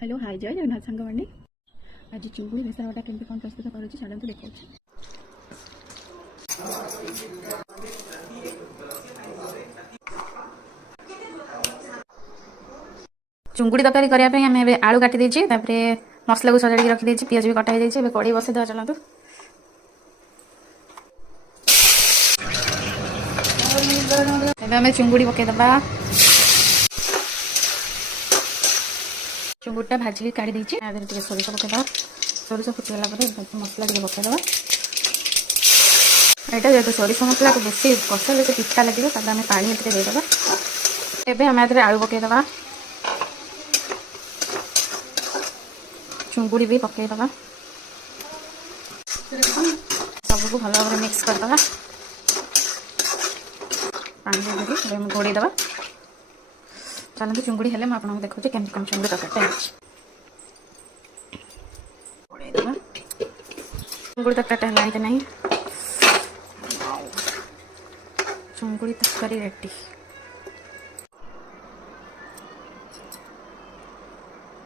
Hello hi जय जगन्नाथ सांग मैंने आज चुंगुड़ी बेसरटा केमती कौन प्रस्तुत करुँच चलते देखा चुंगुड़ी तरकारी करने आम आलू काटी देची मसला को सजाड़ी रखी पियाज भी कटा हो कड़े बसई देवा चलतु चुंगुड़ी पकईदबा चुंगुड़ा भाजिक काढ़ी देती सोरिष पकईदबा सोरिष फुटीगला मसला टे पकईदबा यहाँ जेहतु सोरिष मसला को बेसी कषाले से पिता लगे आम पा देदबा एवं आम आलू पकईदबा चुंगुड़ी भी पकईदबा सबको भल भाव मिक्स करदबा पानी देवी घोड़े दबा चलते चुंगुड़ी हेल्ले आपको देखा केमती कौन चुंगुड़ी तरकारीटा घोड़े दबा चुंगुड़ी तरकारीटा है कि नहीं चुंगुड़ी तरकारी रेडी।